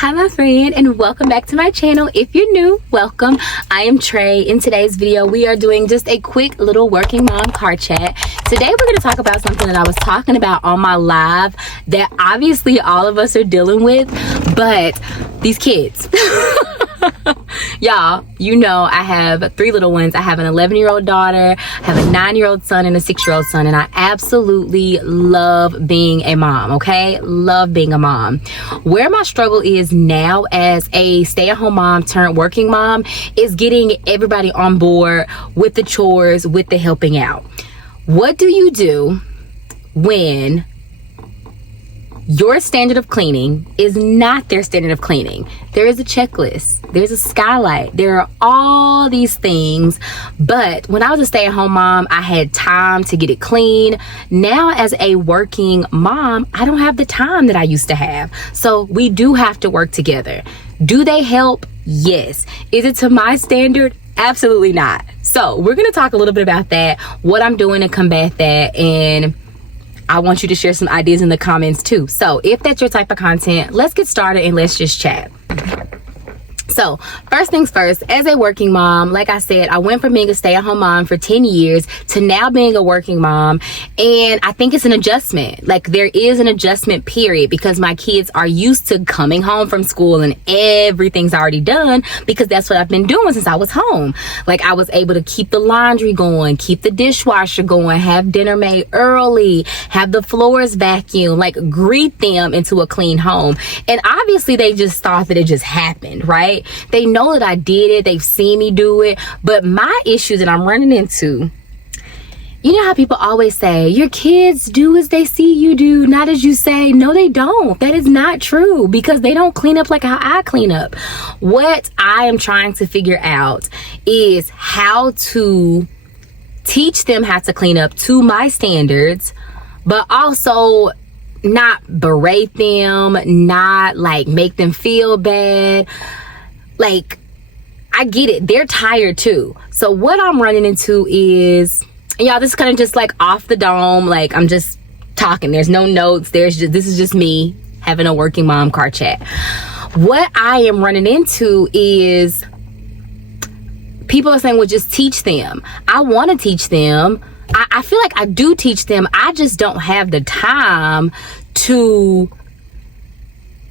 Hi my friend, and welcome back to my channel. If you're new, welcome. I am Trey. In today's video we are doing just a quick little working mom car chat. Today we're going to talk about something that I was talking about on my live that obviously all of us are dealing with, but these kids. Y'all, you know I have three little ones. I have an 11-year-old daughter, I have a 9-year-old son, and a 6-year-old son, and I absolutely love being a mom, okay? Love being a mom. Where my struggle is now as a stay-at-home mom turned working mom is getting everybody on board with the chores, with the helping out. What do you do when your standard of cleaning is not their standard of cleaning? There is a checklist, there's a skylight, there are all these things. But when I was a stay-at-home mom, I had time to get it clean. Now as a working mom, I don't have the time that I used to have. So we do have to work together. Do they help? Yes. Is it to my standard? Absolutely not. So we're gonna talk a little bit about that, what I'm doing to combat that, and I want you to share some ideas in the comments too. So if that's your type of content, let's get started and let's just chat. So first things first, as a working mom, like I said, I went from being a stay-at-home mom for 10 years to now being a working mom. And I think it's an adjustment. Like there is an adjustment period because my kids are used to coming home from school and everything's already done because that's what I've been doing since I was home. Like I was able to keep the laundry going, keep the dishwasher going, have dinner made early, have the floors vacuumed, like greet them into a clean home. And obviously they just thought that it just happened, right? They know that I did it. They've seen me do it. But my issue that I'm running into, you know how people always say, your kids do as they see you do, not as you say. No, they don't. That is not true because they don't clean up like how I clean up. What I am trying to figure out is how to teach them how to clean up to my standards, but also not berate them, not like make them feel bad. Like, I get it. They're tired too. So what I'm running into is, and y'all, this is kind of just like off the dome. Like I'm just talking. There's no notes. This is just me having a working mom car chat. What I am running into is people are saying, well, just teach them. I want to teach them. I feel like I do teach them. I just don't have the time to,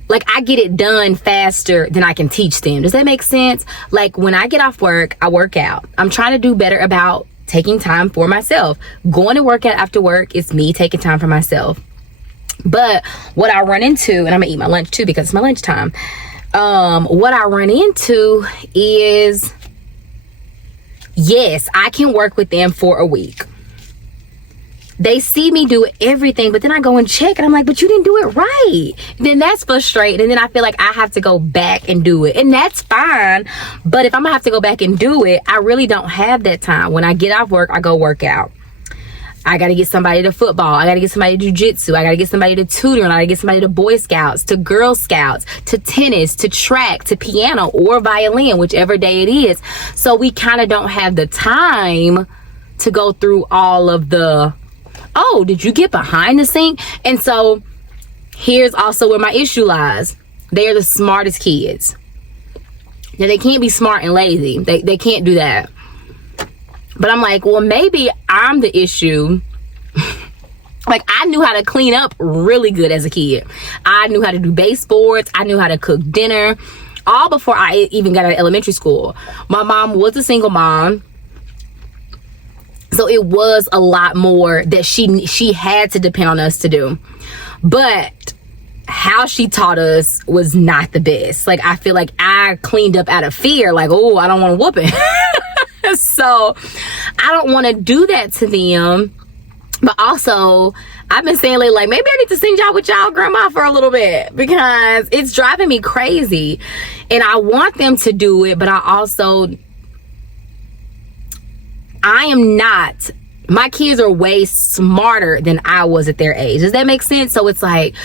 like, I get it done faster than I can teach them. Does that make sense? Like when I get off work, I work out. I'm trying to do better about taking time for myself. Going to work out after work is me taking time for myself. But what I run into, and I'm gonna eat my lunch too because it's my lunchtime. What I run into is, yes, I can work with them for a week. They see me do everything, but then I go and check and I'm like, but you didn't do it right. Then that's frustrating. And then I feel like I have to go back and do it. And that's fine. But if I'm gonna have to go back and do it, I really don't have that time. When I get off work, I go work out. I got to get somebody to football. I got to get somebody to jujitsu. I got to get somebody to tutoring. I got to get somebody to Boy Scouts, to Girl Scouts, to tennis, to track, to piano or violin, whichever day it is. So we kind of don't have the time to go through all of the, oh, did you get behind the sink? And so here's also where my issue lies. They are the smartest kids. Now, they can't be smart and lazy. They can't do that. But I'm like, well, maybe I'm the issue. Like, I knew how to clean up really good as a kid. I knew how to do baseboards. I knew how to cook dinner. All before I even got out of elementary school. My mom was a single mom. So it was a lot more that she had to depend on us to do. But how she taught us was not the best. Like, I feel like I cleaned up out of fear. Like, oh, I don't want to whoop it. So I don't want to do that to them. But also, I've been saying lately, like, maybe I need to send y'all with y'all grandma for a little bit because it's driving me crazy. And I want them to do it, but I am not. My kids are way smarter than I was at their age. Does that make sense? So it's like,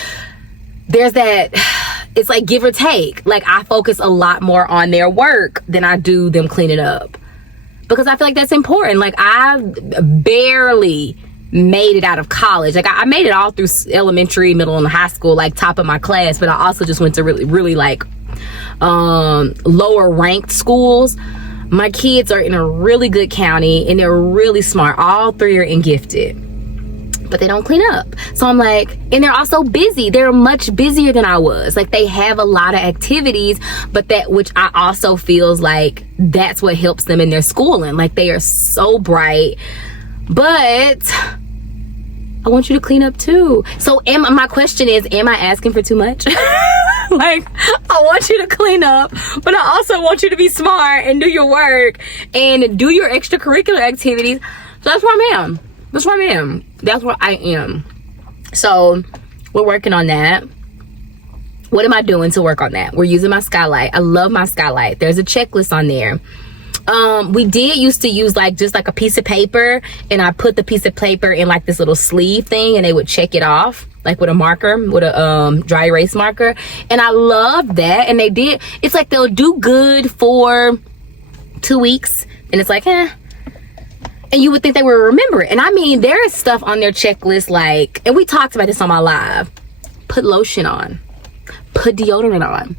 there's that, it's like give or take. Like I focus a lot more on their work than I do them cleaning up. Because I feel like that's important. Like I barely made it out of college. Like I made it all through elementary, middle, and high school, like top of my class. But I also just went to really like lower ranked schools. My kids are in a really good county and they're really smart. All three are in gifted, but they don't clean up. So I'm like, and they're also busy. They're much busier than I was. Like, they have a lot of activities, but that, which I also feels like that's what helps them in their schooling. Like, they are so bright, but I want you to clean up too. So my question is, am I asking for too much? Like, I want you to clean up, but I also want you to be smart and do your work and do your extracurricular activities. So that's where I am. That's where I am. That's where I am. So we're working on that. What am I doing to work on that? We're using my skylight. I love my skylight. There's a checklist on there. We did used to use like just like a piece of paper, and I put the piece of paper in like this little sleeve thing, and they would check it off like with a marker, with a dry erase marker. And I love that. And they did, it's like they'll do good for 2 weeks, and it's like, and you would think they would remember it. And I mean, there is stuff on their checklist like, and we talked about this on my live, put lotion on, put deodorant on.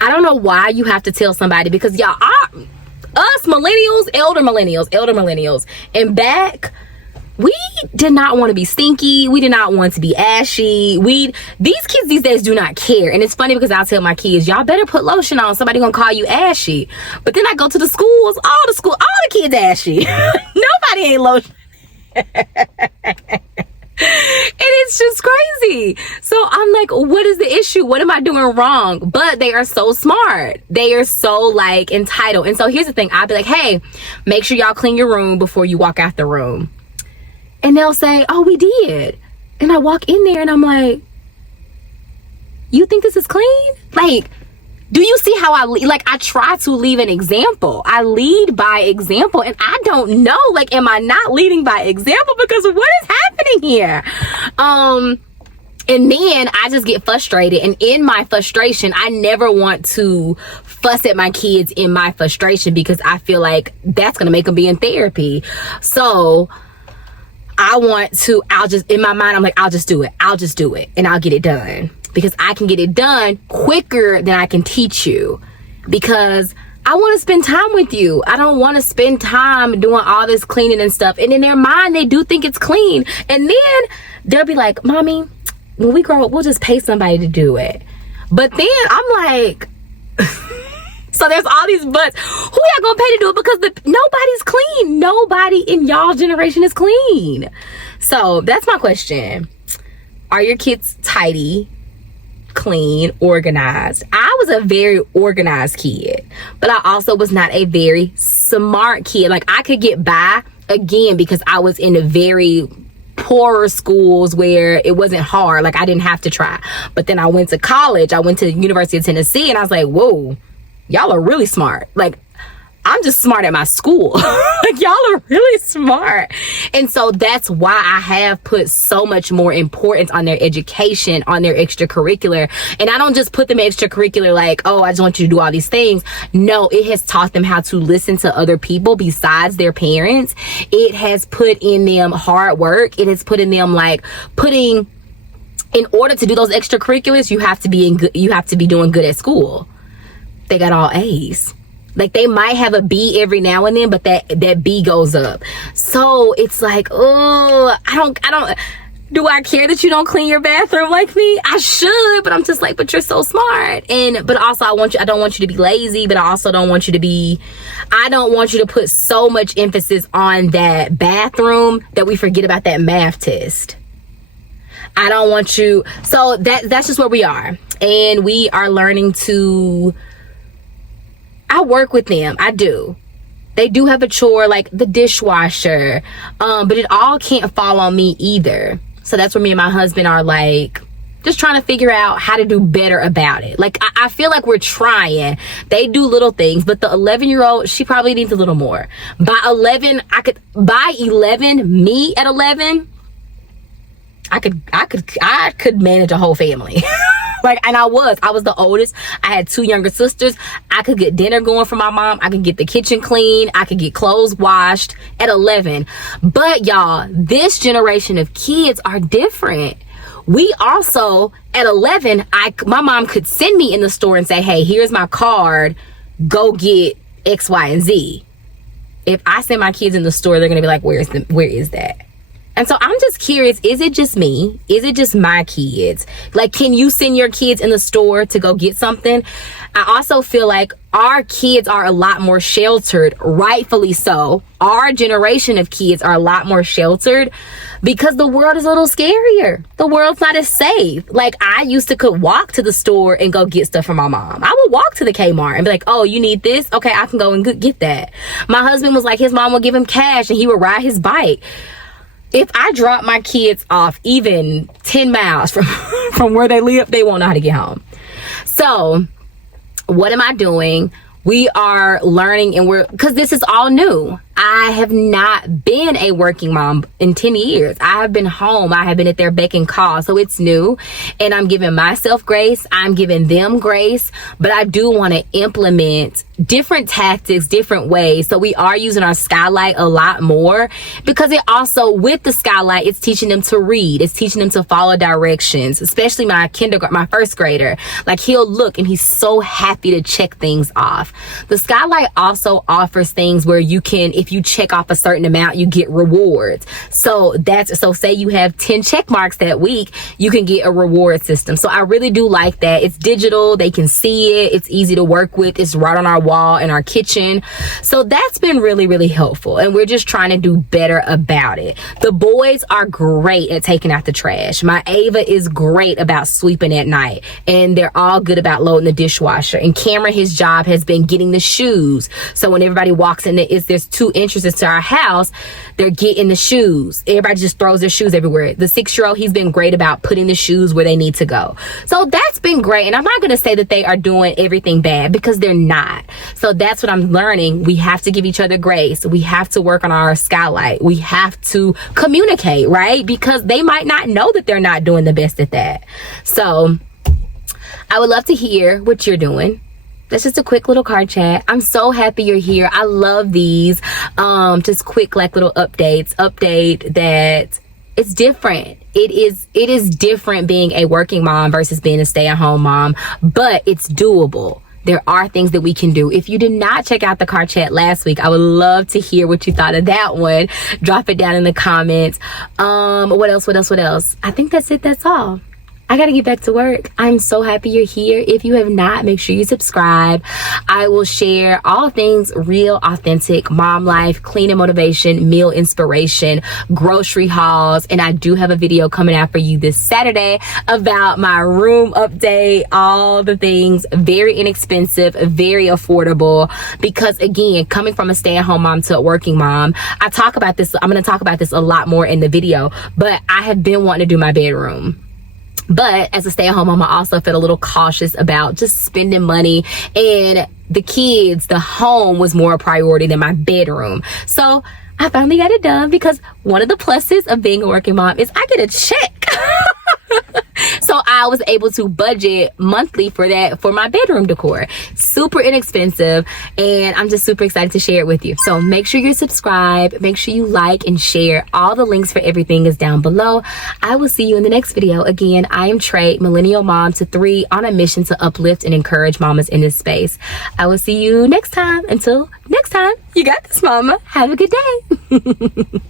I don't know why you have to tell somebody, because y'all are us millennials, elder millennials, and back, we did not want to be stinky. We did not want to be ashy. These kids these days do not care. And it's funny because I'll tell my kids, y'all better put lotion on. Somebody gonna call you ashy. But then I go to the schools, all the kids ashy. Nobody ain't lotion. And it's just crazy. So I'm like, what is the issue? What am I doing wrong? But they are so smart. They are so like entitled. And so here's the thing. I'll be like, hey, make sure y'all clean your room before you walk out the room. And they'll say, oh, we did. And I walk in there and I'm like, you think this is clean? Like, do you see how I try to leave an example. I lead by example, and I don't know, like, am I not leading by example? Because what is happening here? And then I just get frustrated. And in my frustration, I never want to fuss at my kids in my frustration, because I feel like that's going to make them be in therapy. So in my mind, I'm like, I'll just do it. And I'll get it done. Because I can get it done quicker than I can teach you. Because I want to spend time with you. I don't want to spend time doing all this cleaning and stuff. And in their mind, they do think it's clean. And then they'll be like, Mommy, when we grow up, we'll just pay somebody to do it. But then I'm like, so there's all these buts. Who y'all gonna pay to do it? Because nobody's clean. Nobody in y'all generation is clean. So that's my question. Are your kids tidy, clean, organized? I was a very organized kid, but I also was not a very smart kid. Like, I could get by, again, because I was in a very poorer schools where it wasn't hard. Like, I didn't have to try. But then I went to college. I went to the University of Tennessee, and I was like, whoa, y'all are really smart. Like, I'm just smart at my school. Like, y'all are really smart. And so that's why I have put so much more importance on their education, on their extracurricular. And I don't just put them in extracurricular like, oh, I just want you to do all these things. No, it has taught them how to listen to other people besides their parents. It has put in them hard work. It has put in them like in order to do those extracurriculars, you have to be doing good at school. They got all A's. Like, they might have a B every now and then, but that B goes up. So it's like, oh, I don't, do I care that you don't clean your bathroom like me? I should, but I'm just like, but you're so smart. But also I don't want you to be lazy, but I also don't want you to put so much emphasis on that bathroom that we forget about that math test. I don't want you. So that's just where we are. And we are learning to, I work with them. I do. They do have a chore like the dishwasher. But it all can't fall on me either. So that's where me and my husband are like, just trying to figure out how to do better about it. Like, I feel like we're trying. They do little things, but the 11-year-old, she probably needs a little more. By 11, me at 11, I could manage a whole family. And I was the oldest. I had 2 younger sisters. I could get dinner going for my mom. I could get the kitchen clean. I could get clothes washed at 11. But y'all, this generation of kids are different. we also, at 11, my mom could send me in the store and say, hey, here's my card, go get X, Y, and Z. If I send my kids in the store, they're gonna be like, where is that? And so I'm just curious, is it just me? Is it just my kids? Like, can you send your kids in the store to go get something? I also feel like our kids are a lot more sheltered, rightfully so. Our generation of kids are a lot more sheltered because the world is a little scarier. The world's not as safe. Like, I used to could walk to the store and go get stuff for my mom. I would walk to the Kmart and be like, oh, you need this? Okay, I can go and get that. My husband was like, his mom would give him cash and he would ride his bike. If I drop my kids off even 10 miles from where they live, they won't know how to get home. So what am I doing? We are learning, and because this is all new. I have not been a working mom in 10 years. I have been home. I have been at their beck and call. So it's new, and I'm giving myself grace. I'm giving them grace, but I do want to implement different tactics, different ways. So we are using our skylight a lot more because it also, with the skylight, it's teaching them to read. It's teaching them to follow directions, especially my first grader. Like, he'll look and he's so happy to check things off. The skylight also offers things where you can, if you check off a certain amount, you get rewards. So say you have 10 check marks that week, you can get a reward system. So I really do like that. It's digital. They can see it. It's easy to work with. It's right on our wall in our kitchen. So that's been really, really helpful. And we're just trying to do better about it. The boys are great at taking out the trash. My Ava is great about sweeping at night. And they're all good about loading the dishwasher. And Cameron, his job has been getting the shoes. So when everybody walks in, there's 2 entrances to our house, they're getting the shoes. Everybody just throws their shoes everywhere. The 6-year-old, he's been great about putting the shoes where they need to go. So that's been great. And I'm not going to say that they are doing everything bad, because they're not. So that's what I'm learning. We have to give each other grace. We have to work on our skylight. We have to communicate, right? Because they might not know that they're not doing the best at that. So I would love to hear what you're doing. That's just a quick little card chat. I'm so happy you're here. I love these. Just quick, like, little update that it's different. It is different being a working mom versus being a stay-at-home mom, but it's doable. There are things that we can do. If you did not check out the card chat last week, I would love to hear what you thought of that one. Drop it down in the comments. What else? I think that's it. That's all. I gotta get back to work. I'm so happy you're here. If you have not, make sure you subscribe. I will share all things real, authentic mom life, clean and motivation, meal inspiration, grocery hauls, and I do have a video coming out for you this Saturday about my room update, all the things, very inexpensive, very affordable, because again, coming from a stay-at-home mom to a working mom, I'm gonna talk about this a lot more in the video, but I have been wanting to do my bedroom. But as a stay-at-home mom, I also felt a little cautious about just spending money, and the kids, the home was more a priority than my bedroom. So I finally got it done, because one of the pluses of being a working mom is I get a check. So I was able to budget monthly for that, for my bedroom decor. Super inexpensive, and I'm just super excited to share it with you. So make sure you're subscribed, make sure you like and share. All the links for everything is down below. I will see you in the next video. Again, I am Tra, millennial mom to 3, on a mission to uplift and encourage mamas in this space. I will see you next time. Until next time, you got this, mama. Have a good day.